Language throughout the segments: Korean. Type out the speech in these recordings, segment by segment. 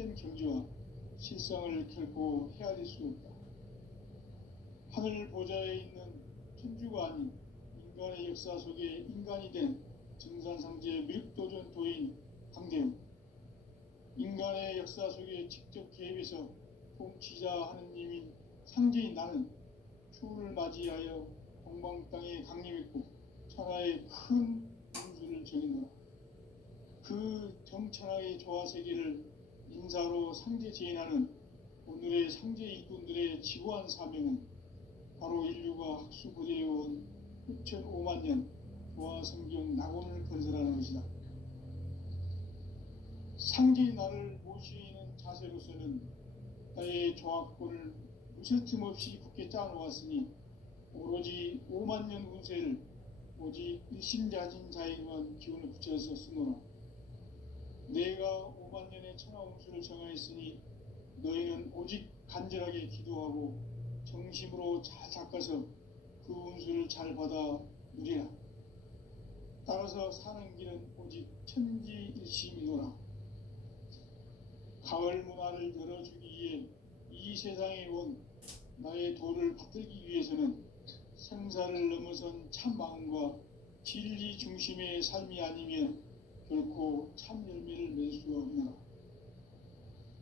참된 경지와 실상을 결코 헤아릴 수 없다. 하늘 보좌에 있는 천주가 아닌 인간의 역사 속에 인간이 된 증산상제 미륵도전 도인 강대웅, 인간의 역사 속에 직접 개입해서 통치자 하느님인 상제인 나는 추운을 맞이하여 동방 땅에 강림했고 천하의 큰 운수를 정했노라. 그 정천하의 조화세계를 인사로 상제 제인하는 오늘의 상제 일꾼들의 지구한 사명은 바로 인류가 학수고대해온 6,500만 년 조화성경 낙원을 건설하는 것이다. 상제의 나를 모시는 자세로서는 나의 조화권을 무쇠틈 없이 굳게 짜놓았으니 오로지 5만 년 운세를 오직 일심자진 자에게만 기운을 붙여서 쓰노라. 내가 5만 년의 천하 운수를 정하였으니 너희는 오직 간절하게 기도하고 정심으로 잘 닦아서 그 운수를 잘 받아 누리라. 따라서 사는 길은 오직 천지일심이노라. 가을 문화를 열어주기 위해 이 세상에 온 나의 도를 받들기 위해서는 생사를 넘어선 참 마음과 진리 중심의 삶이 아니면 결코 참 열매를 맺을 수 없노라.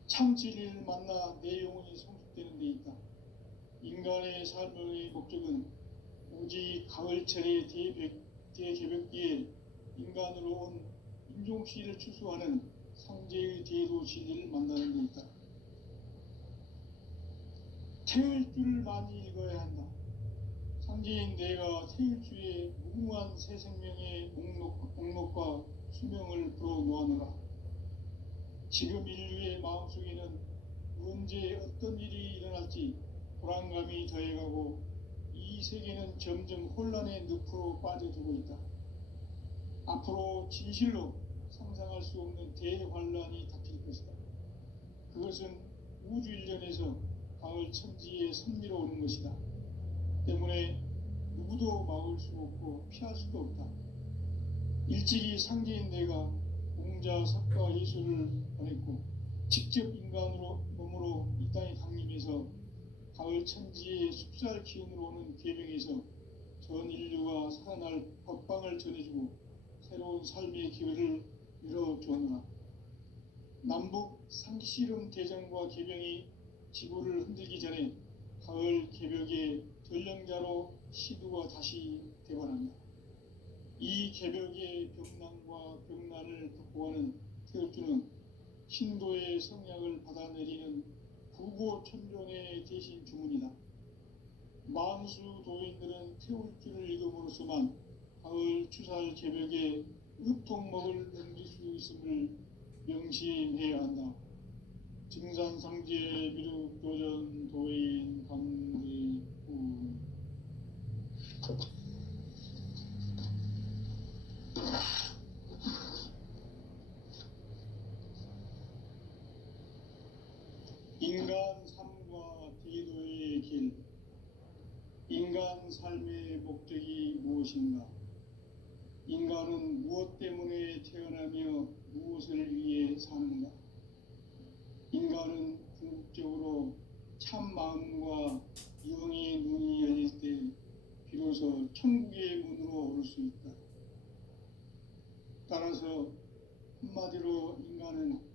참 진리를 만나 내 영혼이 성숙되는 데 있다. 인간의 삶의 목적은 오직 가을철의 대개벽기에 인간으로 온 인종씨를 추수하는 상제의 대도 진리를 만나는 데 있다. 태을 줄을 많이 읽어야 한다. 상제인 내가 태일주의 무궁한 새 생명의 목록과 수명을 불어놓아노라. 지금 인류의 마음속에는 언제 어떤 일이 일어날지 불안감이 더해가고 이 세계는 점점 혼란의 늪으로 빠져들고 있다. 앞으로 진실로 상상할 수 없는 대환란이 닥칠 것이다. 그것은 우주 일련에서 가을 천지에 선미로 오는 것이다. 때문에 누구도 막을 수 없고 피할 수도 없다. 일찍이 상제인 내가 공자, 석가, 예수를 보냈고 직접 인간으로 몸으로 이 땅에 강림해서 가을 천지의 숲살 기운으로 오는 계명에서 전 인류가 살아날 법방을 전해주고 새로운 삶의 기회를 열어주었노라. 남북 상씨름 대전과 계명이 지구를 흔들기 전에 가을 개벽의 전령자로 시두가 다시 되관한다. 이 개벽의 병난과 병난을 극복하는 태울주는 신도의 성약을 받아내리는 부고천종의 대신 주문이다. 만수 도인들은 태울주를 읽음으로써만 가을 추살 개벽에 읍통먹을 넘길 수 있음을 명심해야 한다. 증산상제 미륵도전 도인 강대웅. 인간 삶과 대도의 길. 인간 삶의 목적이 무엇인가? 인간은 무엇 때문에 태어나며 무엇을 위해 사는가? 인간은 궁극적으로 참 마음과 영의 눈이 열릴 때 비로소 천국의 문으로 오를 수 있다. 따라서 한마디로 인간은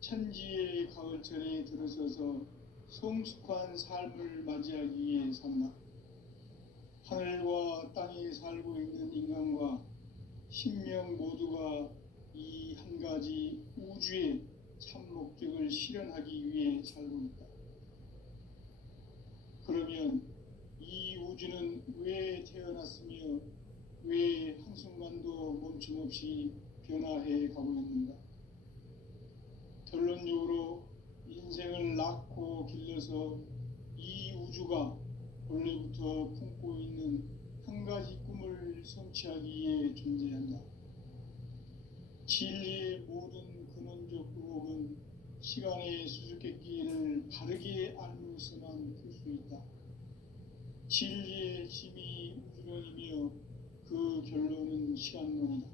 천지의 가을철에 들어서서 성숙한 삶을 맞이하기 위해 산다. 하늘과 땅에 살고 있는 인간과 신명 모두가 이 한 가지 우주의 참 목적을 실현하기 위해 살고 있다. 그러면 이 우주는 왜 태어났으며 왜 한순간도 멈춤없이 변화해 가고 있는가? 결론적으로 인생을 낳고 길러서 이 우주가 원래부터 품고 있는 한 가지 꿈을 성취하기 위해 존재한다. 진리의 모든 근원적 의혹은 시간의 수수께끼를 바르게 알면서만 풀 수 있다. 진리의 힘이 우주론이며 그 결론은 시간론이다.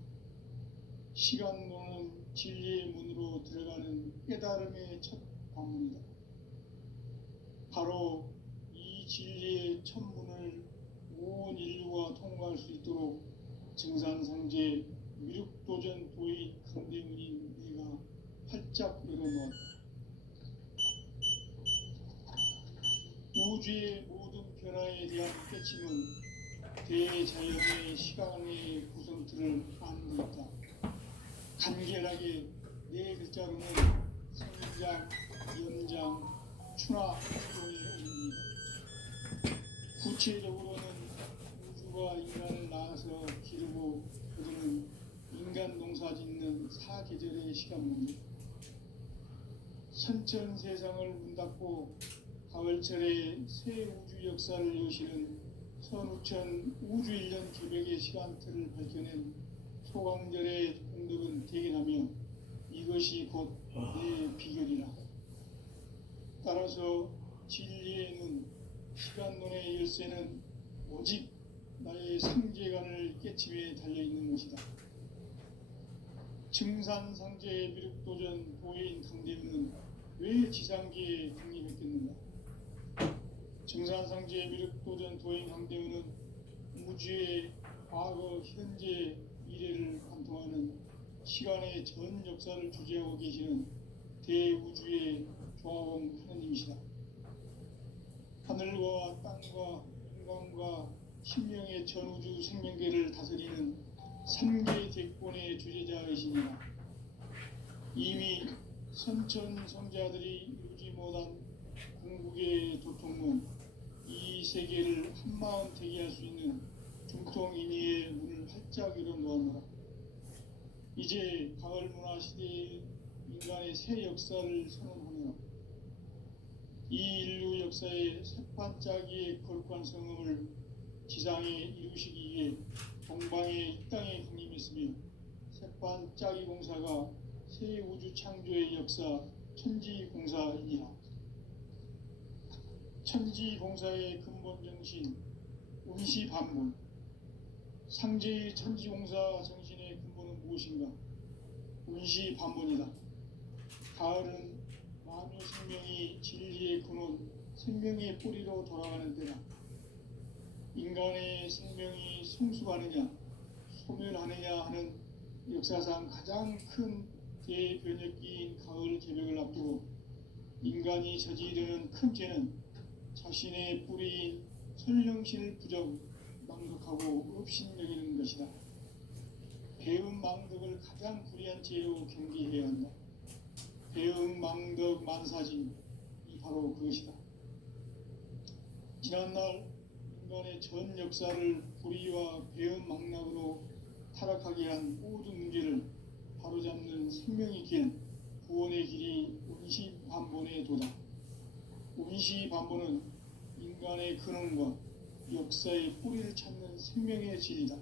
시간론은 진리의 문으로 들어가는 깨달음의 첫 관문이다. 바로 이 진리의 첫 문을 온 인류가 통과할 수 있도록 증산상제 미륵도전 도의 강대문인 내가 활짝 열어놓았다. 우주의 모든 변화에 대한 깨침은 대자연의 시간의 구성틀을 아는 것이다. 간결하게 네 글자로는 성장, 연장, 추나 추동의 의미입니다. 구체적으로는 우주가 인간을 낳아서 기르고 거두는 인간 농사 짓는 사계절의 시간입니다. 선천 세상을 문 닫고 가을철에 새 우주 역사를 여시는 선우천 우주일년 개벽의 시간틀을 밝혀낸 소강절의 공덕은 대견하며 이것이 곧 내 비결이라. 따라서 진리의 눈, 시간론의 열쇠는 오직 나의 상제관을 깨침에 달려있는 것이다. 증산상제의 미륵도전 도인 강대문은 왜 지상계에 국립했겠는가? 증산상제의 미륵도전 도인 강대문은 우주의 과거, 현재, 미래를 관통하는 시간의 전 역사를 주재하고 계시는 대우주의 조화원 하느님이시다. 하늘과 땅과 인간과 신명의 전우주 생명계를 다스리는 3개 대권의 주제자이시니라. 이미 선천성자들이 이루지 못한 궁극의 도통문, 이 세계를 한마음 되게 할 수 있는 중통인의의 문을 활짝 열어놓았노라. 이제 가을 문화 시대의 인간의 새 역사를 선언하노라. 이 인류 역사의 새판짜기의 거룩한 성음을 지상에 이루시기 위해 동방의 이 땅에 강림했으며 새판짜기 공사가 새 우주 창조의 역사 천지공사이니라. 천지공사의 근본 정신 운시반문, 상제의 천지공사 정신의 근본은 무엇인가? 운시반문이다. 가을은 만유 생명이 진리의 근원, 생명의 뿌리로 돌아가는 때다. 인간의 생명이 성숙하느냐, 소멸하느냐 하는 역사상 가장 큰 대변혁기인 가을 개벽을 앞두고 인간이 저지르는 큰 죄는 자신의 뿌리인 설령신을 부정, 망덕하고 업신여기는 것이다. 배음 망덕을 가장 불의한 죄로 경계해야 한다. 배음 망덕 만사진이 바로 그것이다. 지난날 인간의 전 역사를 불의와 배음 망락으로 타락하게 한 모든 문제를 바로잡는 생명의 길, 구원의 길이 운시반본의 도다. 운시반본은 인간의 근원과 역사의 뿌리를 찾는 생명의 진리다.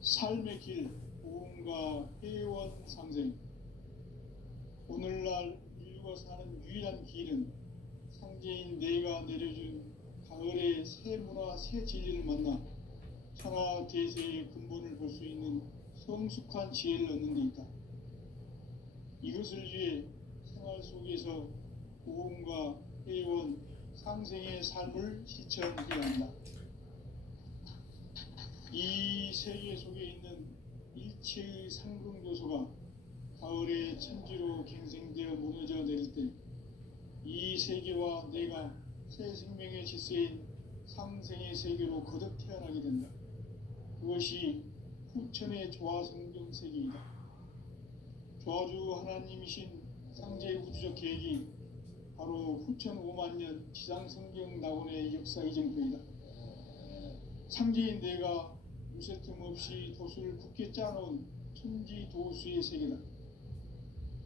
삶의 길, 보험과 회원 상생. 오늘날 인류가 사는 유일한 길은 상제인 내가 내려준 가을의 새 문화, 새 진리를 만나 천하 대세의 근본을 볼 수 있는 성숙한 지혜를 얻는 데 있다. 이것을 위해 생활 속에서 보험과 회원, 상생의 삶을 실천해야 한다. 이 세계 속에 있는 일체의 상승요소가 가을의 천지로 갱생되어 무너져 내릴 때 이 세계와 내가 새 생명의 질서인 상생의 세계로 거듭 태어나게 된다. 그것이 후천의 조화성경 세계이다. 조화주 하나님이신 상제 우주적 계획이 바로 후천 5만년 지상성경 낙원의 역사 이정표이다. 상제인 내가 무쇠 틈 없이 도수를 굳게 짜놓은 천지 도수의 세계다.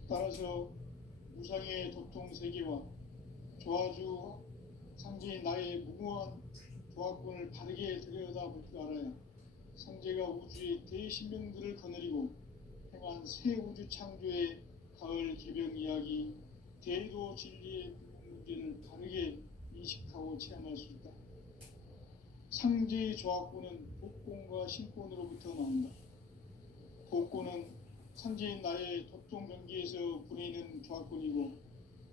따라서 무상의 도통 세계와 조화주 상제인 나의 무모한 조화권을 바르게 들여다볼 줄 알아야 상제가 우주의 대신명들을 거느리고 행한 새 우주 창조의 가을 개벽 이야기, 대도 진리의 문제를 바르게 인식하고 체험할 수 있다. 상제의 조화권은 복권과 신권으로부터 나온다. 복권은 상제인 나의 독종 경계에서 부리는 조합권이고,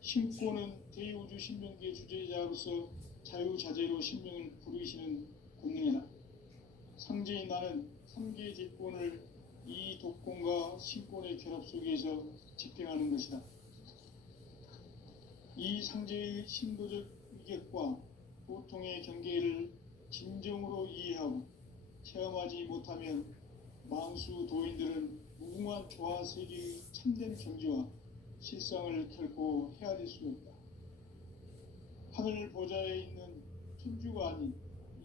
신권은 대우주 신명계 주제자로서 자유자재로 신명을 부르시는 권능이다. 상제인 나는 3개 대권을 이 독권과 신권의 결합 속에서 집행하는 것이다. 이 상제의 신도적 위격과 보통의 경계를 진정으로 이해하고 체험하지 못하면 망수 도인들은 무궁한 조화 세계의 참된 경지와 실상을 결코 헤아릴 수 없다. 하늘 보좌에 있는 천주가 아닌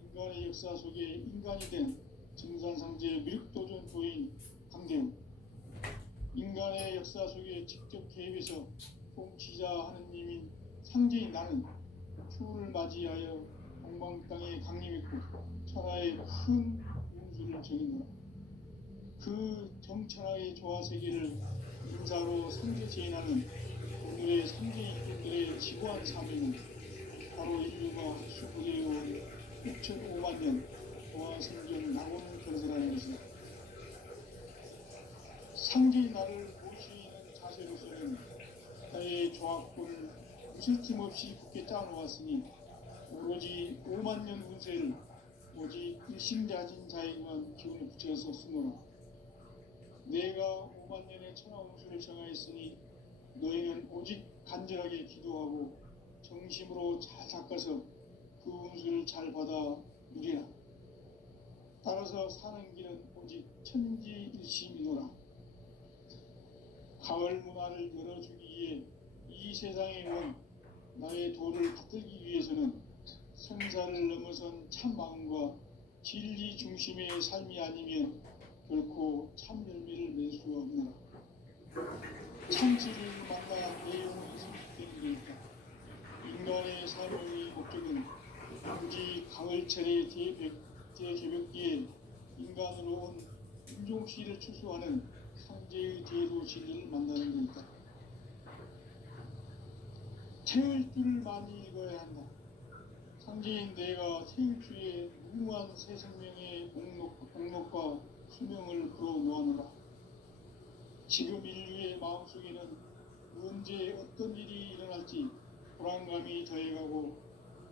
인간의 역사 속에 인간이 된 증산상제 미륵도전 도인 강대우, 인간의 역사 속에 직접 개입해서 통치자 하느님인 상제인 나는 추후를 맞이하여 동방 땅에 강림했고 천하의 큰 운수를 정했노라. 그 정천하의 조화 세계를 인사로 상제 제인하는 오늘의 상제 일꾼들의 지구한 사명은 바로 인류가 수부대해온 6,500만 년 조화 생전 낙원 건설하는 것이다. 상제의 나를 모시는 자세로서는 나의 조합권을 무슬림 없이 굳게 짜놓았으니 오로지 5만 년 운세를 오직 일심자진 자에게만 기운을 붙여서 쓰노라. 내가 5만 년의 천하 운수를 정하였으니 너희는 오직 간절하게 기도하고 정심으로 잘 닦아서 그 운수를 잘 받아 누리라. 따라서 사는 길은 오직 천지일심이노라. 가을 문화를 열어주기 위해 이 세상에 온 나의 도를 받들기 위해서는 생사를 넘어선 참 마음과 진리 중심의 삶이 아니면 결코 참 열매를 낼 수 없노라. 참 진리를 만나 내 영혼이 성숙되는 데 있다. 인간의 삶의 목적은 굳이 가을철의 대개벽기에 인간으로 온 인종씨를 추수하는 상제의 제도 진리를 만나는 데 있다. 태울 줄을 많이 읽어야 한다. 상제인 내가 태울 주에 무궁한 새 생명의 목록과 수명을 불어놓아노라. 지금 인류의 마음속에는 언제 어떤 일이 일어날지 불안감이 더해가고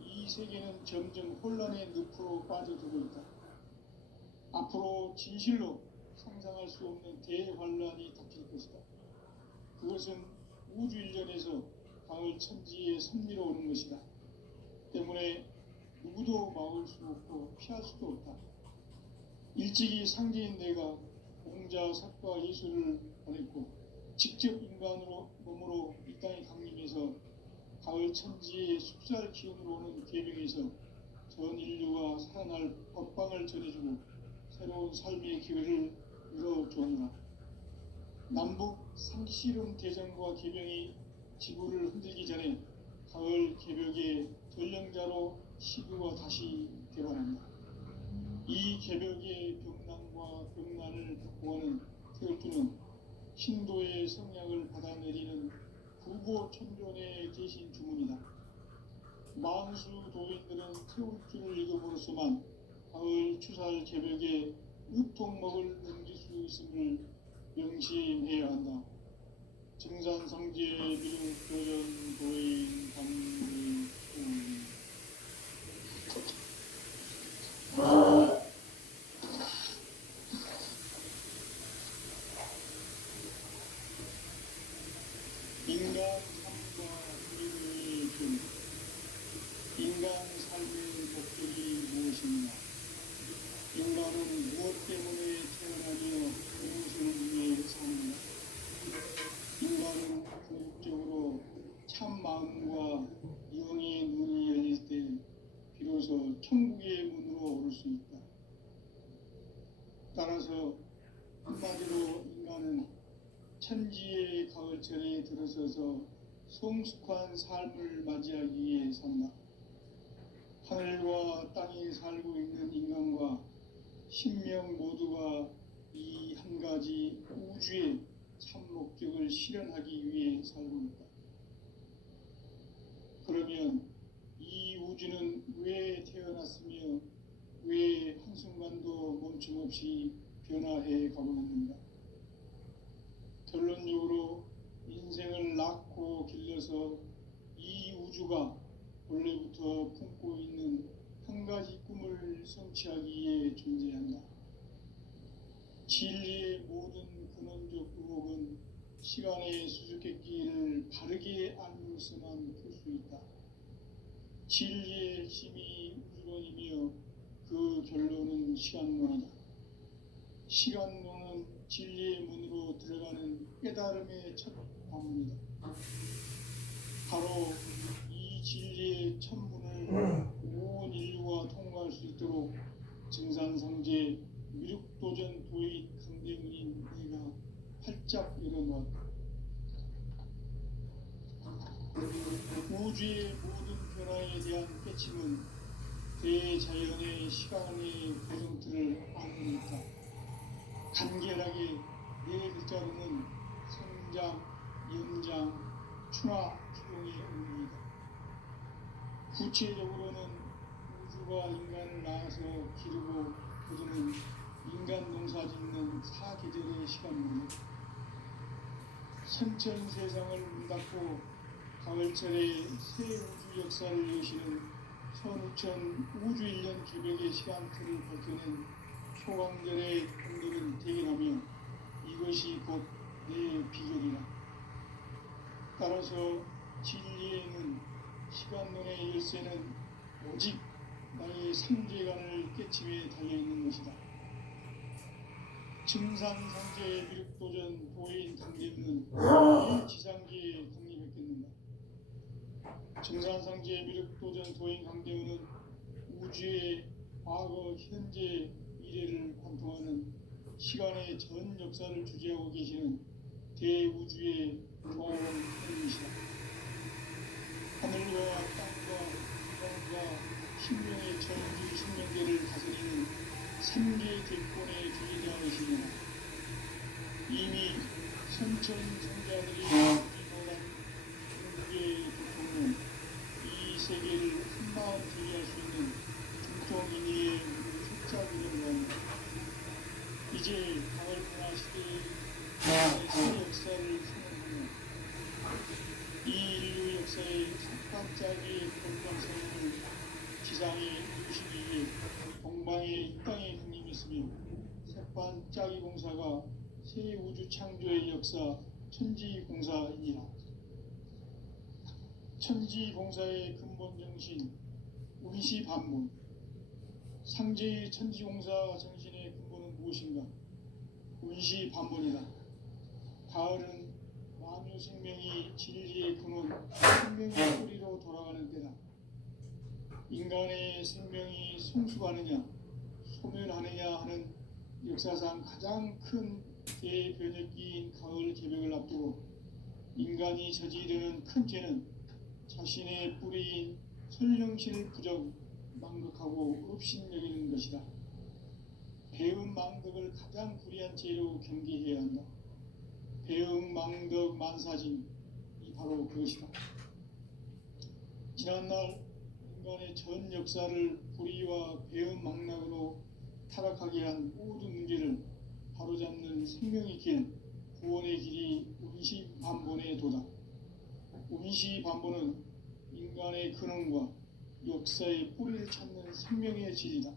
이 세계는 점점 혼란의 늪으로 빠져들고 있다. 앞으로 진실로 상상할 수 없는 대환란이 닥칠 것이다. 그것은 우주 일전에서 가을 천지의 섭리로 오는 것이다. 때문에 누구도 막을 수 없고 피할 수도 없다. 일찍이 상제인 내가 공자, 석과 예수를 보냈고 직접 인간으로 몸으로 이 땅에 강림해서 가을 천지의 숲살 기운으로 오는 계명에서 전 인류가 살아날 법방을 전해주고 새로운 삶의 기회를 열어주었노라. 남북 상씨름 대전과 계명이 지구를 흔들기 전에 가을 개벽의 전령자로 시구가 다시 개발한다. 이 개벽의 병난과 병난을 극복하는 태울주는 신도의 성약을 받아내리는 부고천존의 대신 주문이다. 망수 도인들은 태울주를 읽음으로써만 가을 추살 개벽에 으통먹을 넘길 수 있음을 명심해야 한다. 증산상제 미륵도전 도인 강의 인간 삶과 인류의 균, 인간 삶의 목적이 무엇이냐? 인간은 무엇 때문에 태어나며 무엇을 위해 사느냐? 인간은 궁극적으로 참 마음과 영의 눈이 열릴 때 비로소 천국의 문으로 오를 수 있다. 따라서 한마디로 인간은 천지의 가을철에 들어서서 성숙한 삶을 맞이하기 위해 산다. 하늘과 땅에 살고 있는 인간과 신명 모두가 이 한 가지 우주의 참 목적을 실현하기 위해 살고 있다. 그러면 이 우주는 왜 태어났으며 왜 한순간도 멈춤없이 변화해 가고 있는가? 결론적으로 인생을 낳고 길러서 이 우주가 원래부터 품고 있는 한 가지 꿈을 성취하기 위해 존재한다. 진리의 모든 근원적 의혹은 시간의 수수께끼를 바르게 알므로서만 풀 수 있다. 진리의 핵심이 우주론이며 그 결론은 시간론이다. 시간론은 진리의 문으로 들어가는 깨달음의 첫 방문이다. 바로 이 진리의 첫 문을 온 인류가 통과할 수 있도록 증산상제 미륵도전 도의 강대문인 내가 활짝 열어놓았다. 우주의 모든 변화에 대한 깨침은 대자연의 시간의 고정틀을 아느니까 간결하게 네 글자로는 성장, 연장, 추나 추동의 의미이다. 구체적으로는 우주가 인간을 낳아서 기르고 거두는 인간 농사 짓는 사계절의 시간입니다. 선천 세상을 문 닫고 가을철에 새 우주 역사를 여시는 선우천 우주 1년 개벽의 시간틀을 밝혀낸 초강절의 공들은 대견하며 이것이 곧 내 비결이라. 따라서 진리에는 시간론의 열쇠는 오직 나의 삼재간을 깨침에 달려있는 것이다. 증산상제의 미륵도전 도인 강대문은 이 지상계에 독립했겠는가. 증산상제의 미륵도전 도인 강대문은 우주의 과거, 현재, 미래를 관통하는 시간의 전 역사를 주재하고 계시는 대우주의 조언입니다. 하늘과 땅과 인간과 신명의 전주 신명계를 다스리는 3개 대권의 주의자이시며 이미 선천성자들이 기도한 중국의 대통령 이 세계를 한마음 제기할 수 있는 중통인의 숫자들을 원합니다. 이제 가을 문화 시대의 새 역사를 선언하며 이 인류 역사의 첫 반짝이 본방사능을 지상에 이루시기 위해 동방에 이 땅에 군림했으며 새반짝이 공사가 새 우주 창조의 역사 천지공사이니라. 천지공사의 근본 정신 운시반문. 상제의 천지공사 정신의 근본은 무엇인가? 운시반문이다. 가을은 만유 생명이 진리의 근원, 생명의 뿌리로 돌아가는 때다. 인간의 생명이 성숙하느냐, 소멸하느냐 하는 역사상 가장 큰 대변혁기인 가을 개벽을 앞두고 인간이 저지르는 큰 죄는 자신의 뿌리인 설령신을 부정, 망극하고 업신여기는 것이다. 배음 망덕을 가장 불의한 죄로 경계해야 한다. 배음 망덕 만사진이 바로 그것이다. 지난날 인간의 전 역사를 불의와 배음 망락으로 타락하게 한 모든 문제를 바로잡는 생명의 길, 구원의 길이 운시반본의 도다. 운시반본은 인간의 근원과 역사의 뿌리를 찾는 생명의 질이다.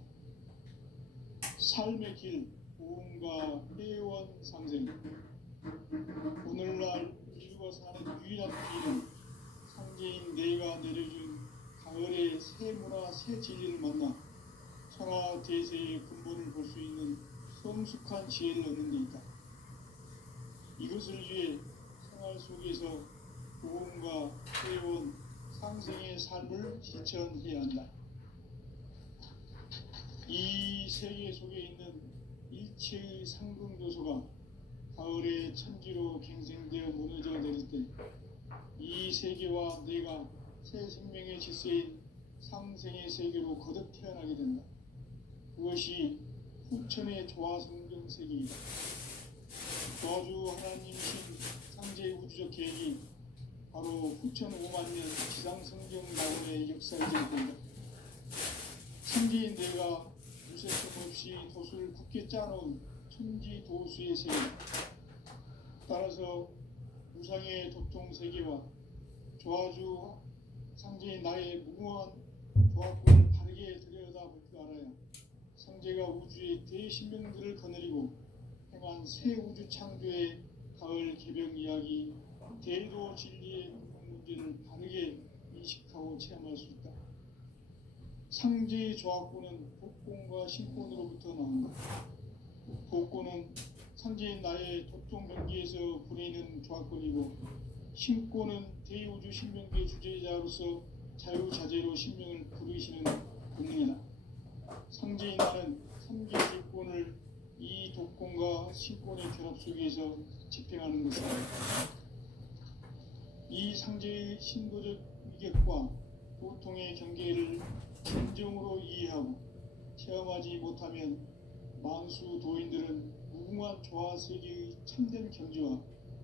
삶의 길, 보험과 회원 상생. 오늘날 인류가 사는 유일한 길은 상제인 내가 내려준 가을의 새 문화, 새 진리를 만나 천하 대세의 근본을 볼 수 있는 성숙한 지혜를 얻는 데 있다. 이것을 위해 생활 속에서 보험과 회원, 상생의 삶을 실천해야 한다. 이 세계 속에 있는 일체의 상승조소가 가을의 천지로 갱생되어 무너져 내릴 때 이 세계와 내가 새 생명의 질서인 상생의 세계로 거듭 태어나게 된다. 그것이 후천의 조화성경 세계이다. 저주 하나님이신 상제의 우주적 계획이 바로 후천 5만 년 지상성경 나온의 역사에 된다. 천지인 내가 무쇠점 없이 돛을 굳게 짜놓은 천지 도수의 세계. 따라서 무상의 도통 세계와 조화주 상제인 나의 무궁한 조합권을 바르게 들여다볼 줄 알아야 상제가 우주의 대신명들을 거느리고 행한 새 우주 창조의 가을 개벽 이야기, 대도 진리의 문제를 바르게 인식하고 체험할 수 있다. 상제의 조합권은 복권과 신권으로부터 나온다. 복권은 상제인 나의 도통 경기에서 부리는 조합권이고, 신권은 대우주 신명계 주제자로서 자유자재로 신명을 부르시는 본능이다. 상제인 나는 상제 주권을 이 독권과 신권의 결합 속에서 집행하는 것이다. 이 상제의 신도적 위격과 도통의 경계를 진정으로 이해하고 체험하지 못하면 만수 도인들은 무궁한 조화 세계의 참된 경지와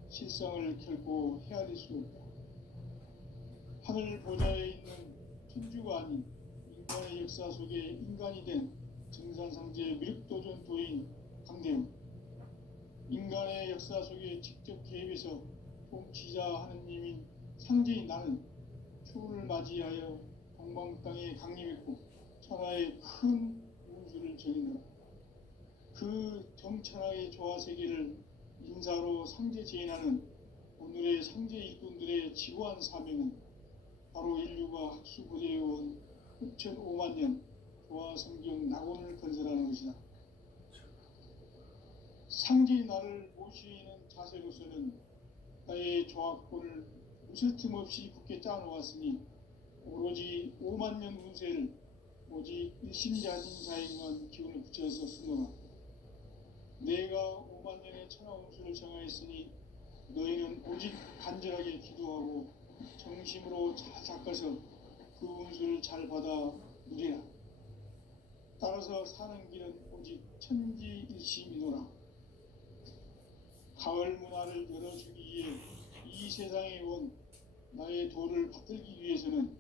실상을 결코 헤아릴 수 없다. 하늘 보좌에 있는 천주가 아닌 인간의 역사 속에 인간이 된 정산상제 미륵도전 도인 강대웅, 인간의 역사 속에 직접 개입해서 통치자 하느님인 상제인 나는 추후를 맞이하여 동방 땅에 강림했고 천하의 큰 운수를 정의노라. 그 정천하의 조화 세계를 인사로 상제 제인하는 오늘의 상제 일꾼들의 지고한 사명은 바로 인류가 학수고대해온 흡천 5만 년 조화 성경 낙원을 건설하는 것이다. 상제의 나를 모시는 자세로서는 나의 조합권을 무슨 틈 없이 굳게 짜놓았으니 오로지 5만 년 운세를 오직 일심자진 자에게만 기운을 붙여서 쓰노라. 내가 5만 년의 천하 운수를 정하였으니 너희는 오직 간절하게 기도하고 정심으로 잘 닦아서 그 운수를 잘 받아 누리라. 따라서 사는 길은 오직 천지일심이노라. 가을 문화를 열어주기 위해 이 세상에 온 나의 도를 받들기 위해서는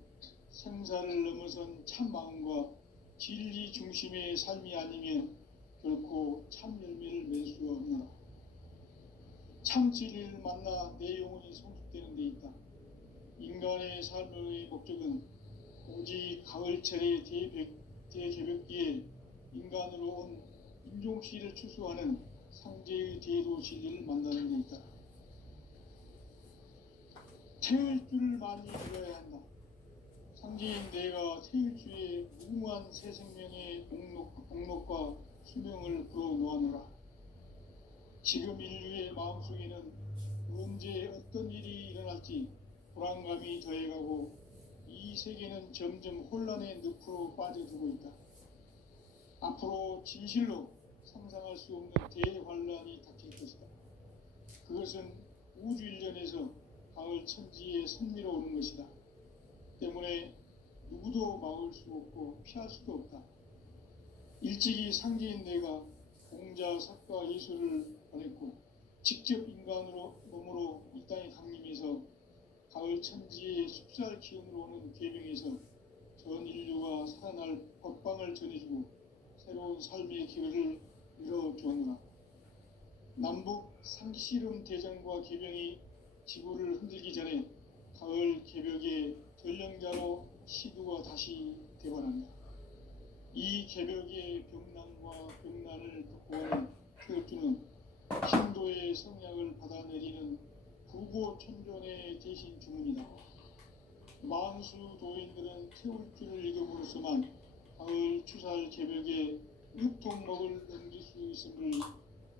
생사를 넘어선 참 마음과 진리 중심의 삶이 아니면 결코 참 열매를 맺을 수 없노라. 참 진리를 만나 내 영혼이 성숙되는 데 있다. 인간의 삶의 목적은 오직 가을철의 대개벽기에 인간으로 온 인종씨를 추수하는 상제의 대도 진리를 만나는 데 있다. 태울 줄을 많이 들어야 한다. 상제인 내가 태울 주의 무궁한 새 생명의 공록과 수명을 불어놓아노라. 지금 인류의 마음속에는 언제 어떤 일이 일어날지 불안감이 더해가고 이 세계는 점점 혼란의 늪으로 빠져들고 있다. 앞으로 진실로 상상할 수 없는 대환란이 닥칠 것이다. 그것은 우주 일련에서 가을 천지에 선미로 오는 것이다. 때문에 누구도 막을 수 없고 피할 수도 없다. 일찍이 상제인 내가 공자, 석가, 예술을 보냈고 직접 인간으로 몸으로 이 땅에 강림해서 가을 천지의 숲살 기운으로 오는 계명에서 전 인류가 살아날 법방을 전해주고 새로운 삶의 기회를 열어주었노라. 남북 상씨름 대전과 계명이 지구를 흔들기 전에 가을 개벽의 전령자로 시두가 다시 되관한다. 이 개벽의 병난과 병난을 극복하는 태극주는 신도의 성향을 받아내리는 부고천존의 대신 주문이다. 만수 도인들은 태울주를 읽음으로써만 가을 추살 개벽에 육통목을 넘길 수 있음을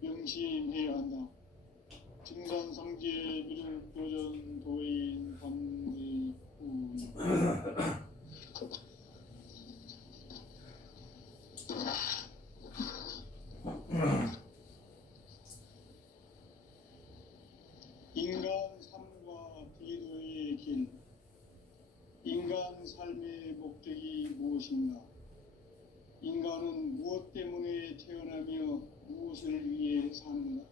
명심해야 한다. 증산상제 미륵 도전 도인 관대군 인간 삶과 대도의 길. 인간 삶의 목적이 무엇인가? 인간은 무엇 때문에 태어나며 무엇을 위해 사는가?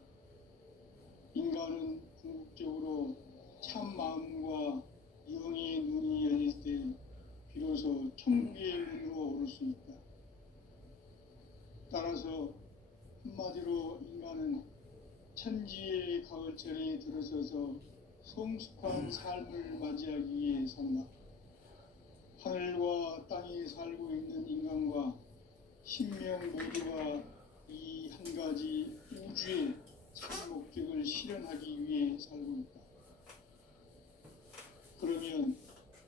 인간은 궁극적으로 참 마음과 영의 눈이 열릴 때 비로소 천국의 문으로 오를 수 있다. 따라서 한마디로 인간은 천지의 가을철에 들어서서 성숙한 삶을 맞이하기 위해 산다. 하늘과 땅에 살고 있는 인간과 신명 모두가 이 한 가지 우주의 참 목적을 실현하기 위해 살고 있다. 그러면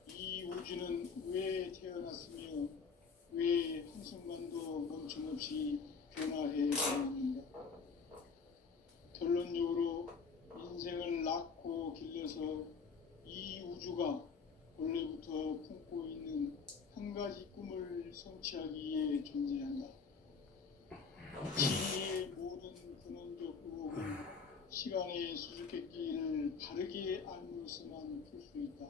이 우주는 왜 태어났으며 왜 한순간도 멈춤없이 변화해 가는가? 결론적으로 인생을 낳고 길러서 이 우주가 원래부터 품고 있는 한 가지 꿈을 성취하기 위해 존재한다. 진리의 모든 근원적 의혹은 시간의 수수께끼를 바르게 알므로서만 풀 수 있다.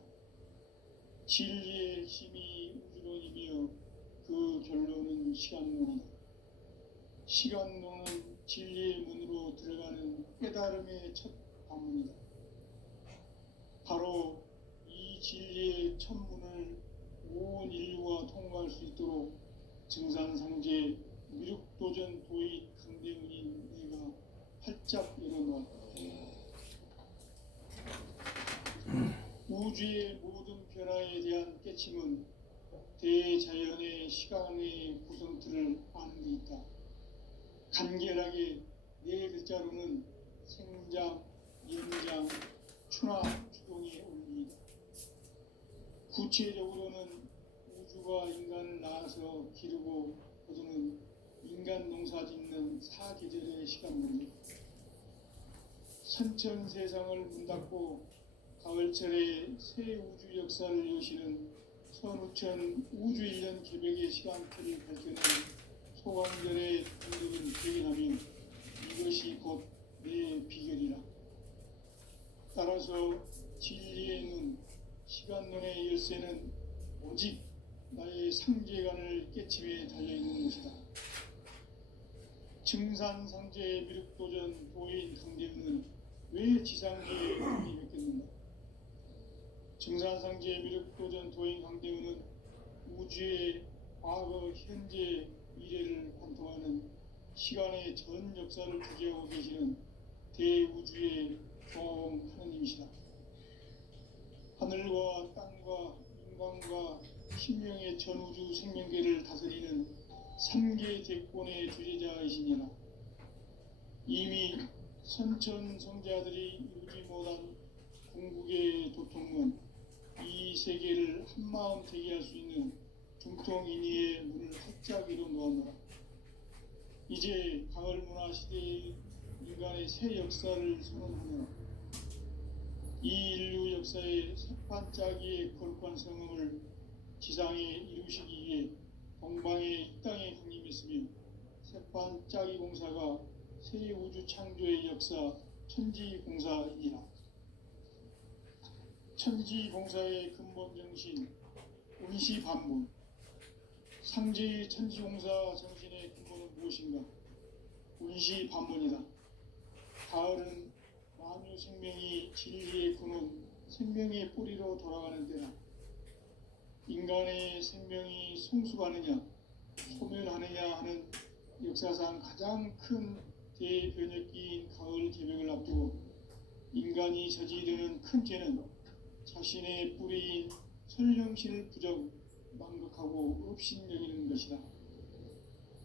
진리의 핵심이 우주론이며 그 결론은 시간론이다. 시간론은 진리의 문으로 들어가는 깨달음의 첫 관문이다. 바로 이 진리의 첫 문을 온 인류가 통과할 수 있도록 증산상제 미륵도전 도인 강대훈인 내가 활짝 열어놓았다. 우주의 모든 변화에 대한 깨침은 대자연의 시간의 구성틀을 아는 데 있다. 간결하게 네 글자로는 생장, 연장, 추나 추동의 원리이다. 구체적으로는 우주가 인간을 낳아서 기르고 거두는 인간 농사 짓는 사계절의 시간문이다. 선천세상을 문 닫고 가을철에 새 우주 역사를 여시는 선우천 우주 1년 개벽의 시간틀을 밝혀낸 소강전의 공덕을 기억하면 이것이 곧 내 비결이라. 따라서 진리의 눈, 시간론의 열쇠는 오직 나의 상제관을 깨침에 달려있는 것이다. 증산상제의 미륵도전 도인 강대훈은 왜 지상계에 강이 맺겠는가? 증산상제의 미륵도전 도인 강대훈은 우주의 과거, 현재, 미래를 관통하는 시간의 전 역사를 주재하고 계시는 대우주의 종 하느님이시다. 하늘과 땅과 인간과 신명의 전우주 생명계를 다스리는 3계 대권의 주제자이시니라. 이미 선천성자들이 이루지 못한 궁극의 도통문, 이 세계를 한마음 되게 할 수 있는 중통인의의 문을 활짝 열어 놓았노라. 이제 가을 문화 시대의 인간의 새 역사를 선언하노라. 이 인류 역사의 새반짝이의 거룩한 성음을 지상에 이루시기 위해 동방의 이 땅에 강림했으며 새반짝이 공사가 새 우주 창조의 역사 천지공사이니라. 천지공사의 근본 정신 운시반문, 상제의 천지공사 정신의 근본은 무엇인가? 운시반문이다. 가을은 만유 생명이 진리의 근원, 생명의 뿌리로 돌아가는 때다. 인간의 생명이 성숙하느냐, 소멸하느냐 하는 역사상 가장 큰 대변혁기인 가을 개벽을 앞두고 인간이 저지르는 큰 죄는 자신의 뿌리인 설령신을 부정, 망극하고 업신여기는 것이다.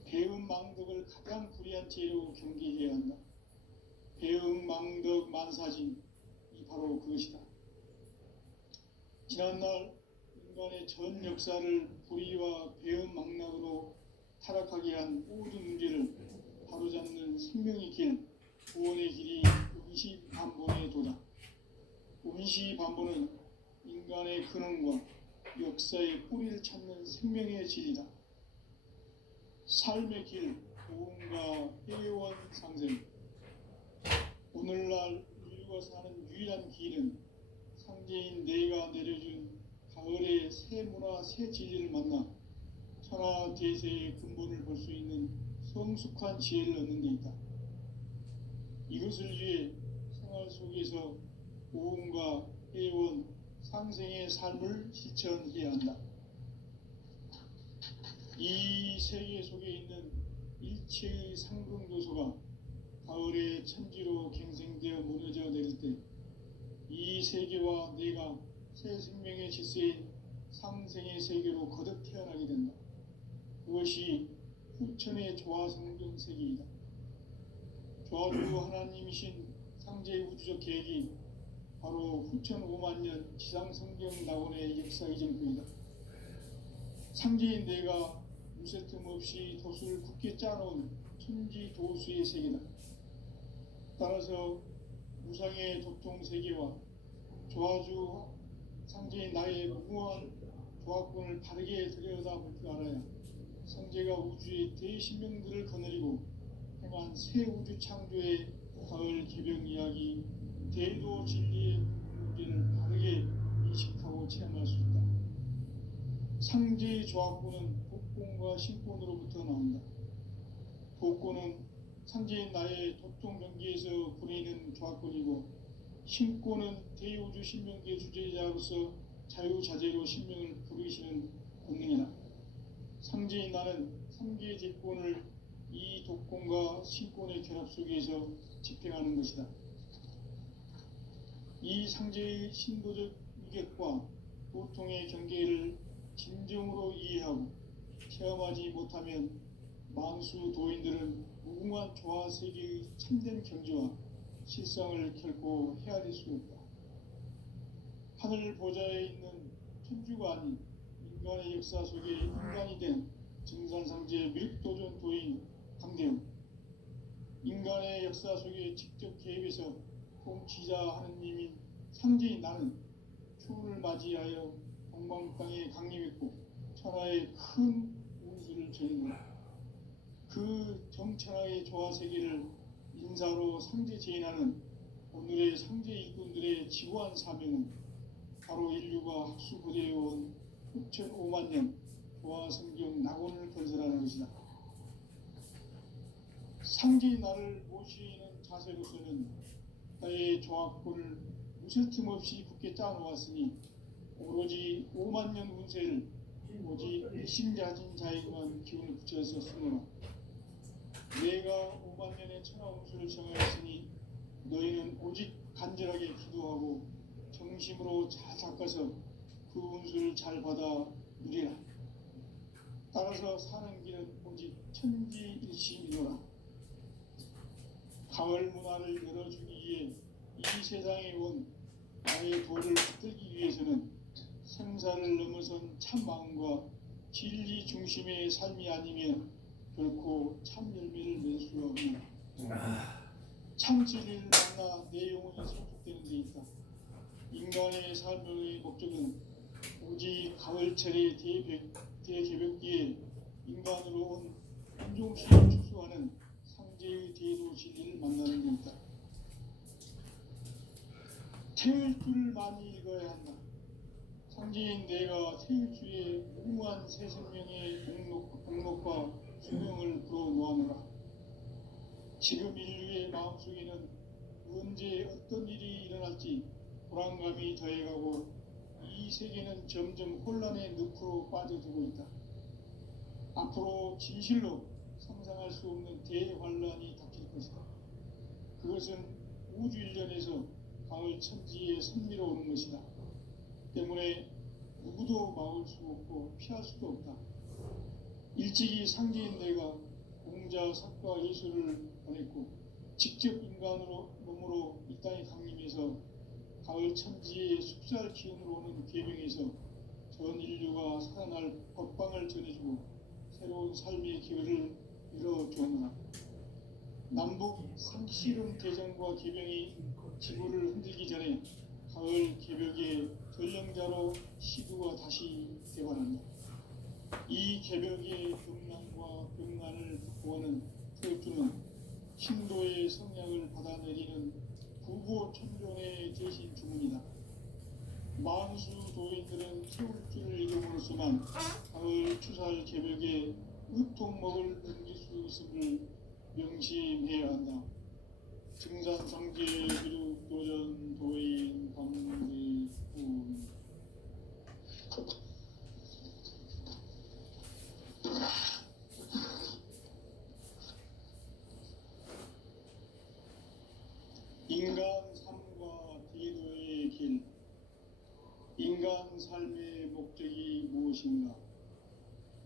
배음 망덕을 가장 불의한 죄로 경계해야 한다. 배음 망덕 만사진, 이 바로 그것이다. 지난날 인간의 전 역사를 불의와 배음 망락으로 타락하게 한 모든 문제를 바로잡는 생명의 길, 구원의 길이 운시반본의 도다. 운시반본은 인간의 근원과 역사의 뿌리를 찾는 생명의 진리다. 삶의 길, 도움과 회원 상생. 오늘날 인류가 사는 유일한 길은 상제인 내가 내려준 가을의 새 문화, 새 진리를 만나 천하 대세의 근본을 볼 수 있는 성숙한 지혜를 얻는 데 있다. 이것을 위해 생활 속에서 보험과 회원, 상생의 삶을 실천해야 한다. 이 세계 속에 있는 일체의 상승 요소가 가을의 천지로 갱생되어 무너져 내릴 때 이 세계와 내가 새 생명의 질서인 상생의 세계로 거듭 태어나게 된다. 그것이 후천의 조화성경 세계이다. 조화주 하나님이신 상제의 우주적 계획이 바로 후천 5만 년 지상성경 낙원의 역사 이전부이다. 상제인 내가 무쇠틈 없이 돛을 굳게 짜놓은 천지 도수의 세계다. 따라서 무상의 도통 세계와 조화주 상제인 나의 무궁한 조화권을 바르게 들여다볼 줄 알아야 성제가 우주의 대신명들을 거느리고 행한 새 우주 창조의 가을 개병 이야기, 대도 진리의 문제를 바르게 인식하고 체험할 수 있다. 상제의 조화권은 복권과 신권으로부터 나온다. 복권은 상제인 나의 도통 경계에서 부리는 조화권이고, 신권은 대우주 신명계 주제자로서 자유자재로 신명을 부르시는 권능이다. 상제인 나는 상계 제권을 이 독권과 신권의 결합 속에서 집행하는 것이다. 이 상제의 신도적 유격과 보통의 경계를 진정으로 이해하고 체험하지 못하면 만수 도인들은 무궁한 조화 세계의 참된 경지와 실상을 결코 헤아릴 수 없다. 하늘 보좌에 있는 천주가 아닌 인간의 역사 속에 인간이 된 증산상제 밀도전 도인 강대웅, 인간의 역사 속에 직접 개입해서 통치자 하느님인 상제인 나는 추운을 맞이하여 동방땅에 강림했고 천하의 큰 운수를 전했노라. 그 정천하의 조화세계를 인사로 상제 제인하는 오늘의 상제 일꾼들의 지구한 사명은 바로 인류가 학수부대해온 후천 5만 년 조화성경 낙원을 건설하는 것이다. 상제의 나를 모시는 자세로서는 나의 조화권을 무쇠틈 없이 굳게 짜놓았으니 오로지 5만 년 운세를 오직 일심자진 자에게만 기운을 붙여서 쓰노라. 내가 5만 년의 천하 운수를 정하였으니 너희는 오직 간절하게 기도하고 정심으로 잘 닦아서 그 운수를 잘 받아 누리라. 따라서 사는 길은 오직 천지일심이노라. 가을 문화를 열어주기 위해 이 세상에 온 나의 도를 붙들기 위해서는 생사를 넘어선 참 마음과 진리 중심의 삶이 아니면 결코 참 열매를 낼 수가 없노라. 참 진리를 만나 내 영혼이 성숙되는 데 있다. 인간의 삶의 목적은 오직 가을철의 대개벽기에 인간으로 온 인종신을 추수하는 상제의 대도 진리를 만나는 데 있다. 태일주를 많이 읽어야 한다. 상제인 내가 태일주의 무궁한 새 생명의 공록과 수명을 불어놓아노라. 지금 인류의 마음속에는 언제 어떤 일이 일어날지 불안감이 더해가고 이 세계는 점점 혼란의 늪으로 빠져들고 있다. 앞으로 진실로 상상할 수 없는 대환란이 닥칠 것이다. 그것은 우주 일련에서 가을 천지에 선미로 오는 것이다. 때문에 누구도 막을 수 없고 피할 수도 없다. 일찍이 상제인 내가 공자, 석과 예술을 보냈고 직접 인간으로 몸으로 이 땅에 강림해서 가을 천지의 숙살 기운으로 오는 계명에서 전 인류가 살아날 법방을 전해주고 새로운 삶의 기회를 열어주었노라. 남북 상씨름 대전과 계명이 지구를 흔들기 전에 가을 개벽의 전령자로 시구가 다시 대관한다. 이 개벽의 병난과 병난을 극복하는 태엽주는 신도의 성향을 받아내리는 부보천존의 대신 주문이다. 만수 도인들은 태울주를 이름으로서만 가을 추살 개벽에 으통먹을 넘길 수 있음을 명심해야 한다. 증산상제 기륙도전 도인 강대훈. 삶의 목적이 무엇인가?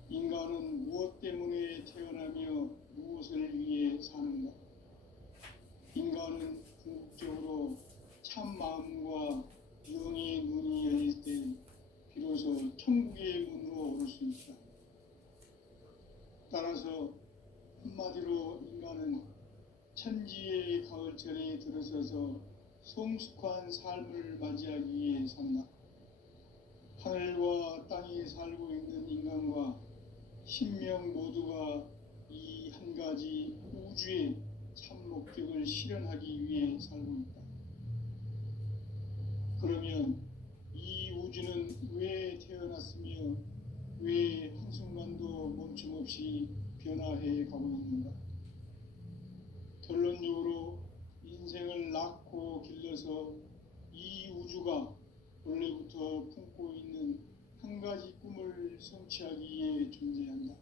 인간은 무엇 때문에 태어나며 무엇을 위해 사는가? 인간은 궁극적으로 참 마음과 영의 눈이 열릴 때 비로소 천국의 문으로 오를 수 있다. 따라서 한마디로 인간은 천지의 가을철에 들어서서 성숙한 삶을 맞이하기 위해 산다. 하늘과 땅에 살고 있는 인간과 신명 모두가 이 한 가지 우주의 참 목적을 실현하기 위해 살고 있다. 그러면 이 우주는 왜 태어났으며 왜 한순간도 멈춤없이 변화해 가고 있는가? 결론적으로 인생을 낳고 길러서 이 우주가 원래부터 품고 있는 한 가지 꿈을 성취하기 위해 존재한다.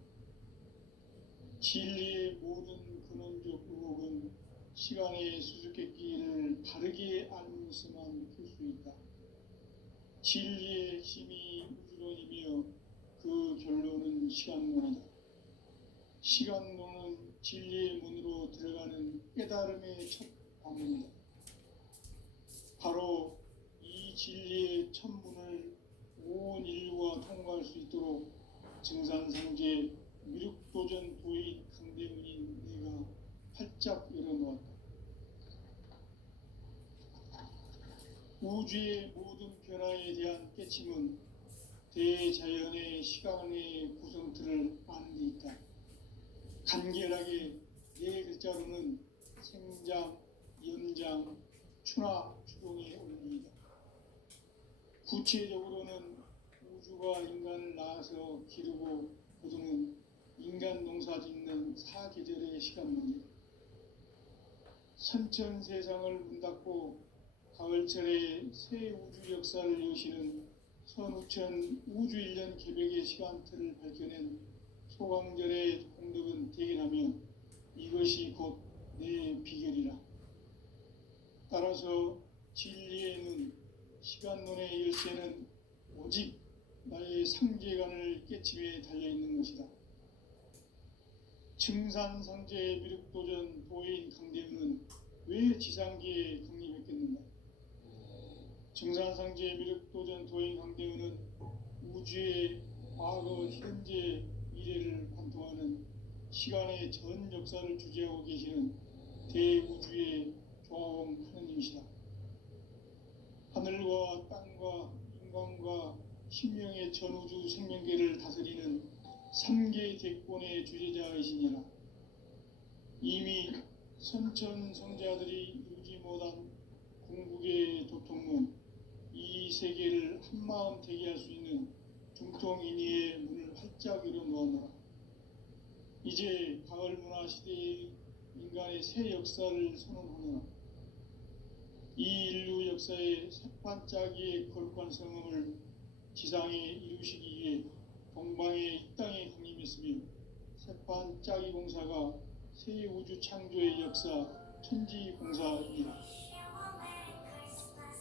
진리의 모든 근원적 의혹은 시간의 수수께끼를 바르게 알면서만 풀 수 있다. 진리의 핵심이 우주론이며 그 결론은 시간론이다. 시간론은 진리의 문으로 들어가는 깨달음의 첫 관문이다. 바로 이 진리의 첫 문을 온 인류가 통과할 수 있도록 증산상제 미륵도전 도인 강대문인 내가 활짝 열어놓았다. 우주의 모든 변화에 대한 깨침은 대자연의 시간의 구성틀을 아는 데 있다. 간결하게 네 글자로는 생장, 연장, 추나 추동의 원리이다. 구체적으로는 우주가 인간을 낳아서 기르고 거두는 인간 농사 짓는 사계절의 시간론이다. 선천세상을 문닫고 가을철에 새 우주 역사를 여시는 선우천 우주일년 개백의 시간틀을 밝혀낸 소강절의 공덕은 대견하며 이것이 곧 내 비결이라. 따라서 진리의 눈, 시간론의 열쇠는 오직 나의 상제관을 깨침에 달려있는 것이다. 증산상제의 미륵도전 도인 강대문은 왜 지상계에 강림했겠는가? 증산상제의 미륵도전 도인 강대문은 우주의 과거, 현재, 미래를 관통하는 시간의 전 역사를 주재하고 계시는 대우주의 조화원 하느님이시다. 하늘과 땅과 인간과 신명의 전우주 생명계를 다스리는 3개 대권의 주제자이시니라. 이미 선천성자들이 이루지 못한 궁극의 도통문, 이 세계를 한마음 되게 할 수 있는 중통인의의 문을 활짝 열어놓았노라. 이제 가을 문화 시대의 인간의 새 역사를 선언하노라. 이 인류 역사의 새판짜기의 거룩한 성음을 지상에 이루시기 위해 동방의 이 땅에 강림했으며 새판짜기 공사가 새 우주 창조의 역사 천지공사입니다.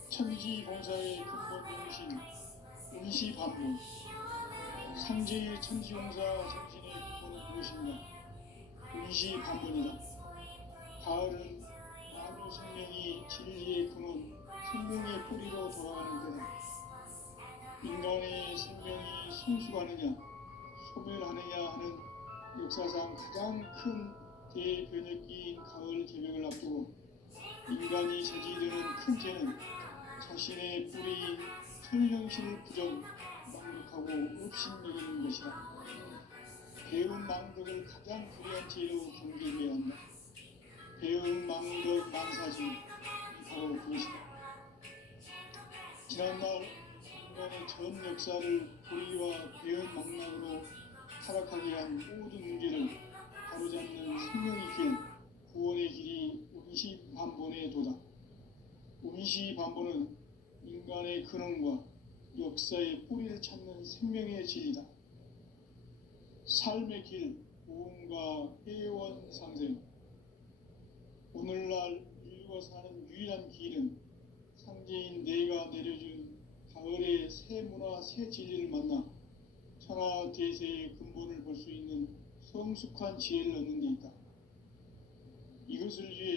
천지공사의 근본 정신 운시반문, 상제의 천지공사 정신의 근본은 무엇인가? 운시반문이다. 가을은 만유 생명이 진리의 근원, 생명의 뿌리로 돌아가는 때다. 인간의 생명이 성숙하느냐, 소멸하느냐 하는 역사상 가장 큰 대변혁기인 가을 개벽을 앞두고 인간이 저지르는 큰 죄는 자신의 뿌리인 천령실 부정, 망극하고 업신여기는 것이다. 배운 망덕을 가장 불의한 죄로 경계해야 한다. 배운 망덕 만사지, 바로 그것이다. 지난날 인간의 전 역사를 불의와 배은 망락으로 타락하게 한 모든 문제를 바로잡는 생명의 길, 구원의 길이 운시반본의 도다. 운시반본은 인간의 근원과 역사의 뿌리를 찾는 생명의 진리다. 삶의 길, 무언가 회원 상생. 오늘날 인류가 사는 유일한 길은 상제인 내가 내려준 가을의 새 문화, 새 진리를 만나 천하 대세의 근본을 볼 수 있는 성숙한 지혜를 얻는 데 있다. 이것을 위해